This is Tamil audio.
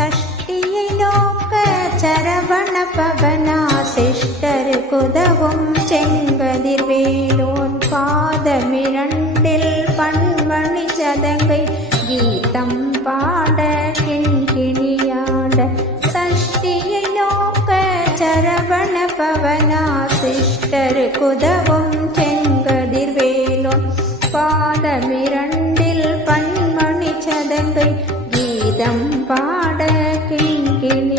சஷ்டியை நோக்க சரவண பவனா சிஷ்டருக்குதவும் செங்கதிர்வேலோன் பாதமிரண்டில் பன்மணி சதங்கை கீதம் பாட கிண்கிணியாட சஷ்டியை நோக்க சரவண பவனா சிஷ்டருக்குதவும் செங்கதிர்வேலோன் பாதமிரண்டில் பன்மணி சதங்கை கீதம் பாட கிண்கிணி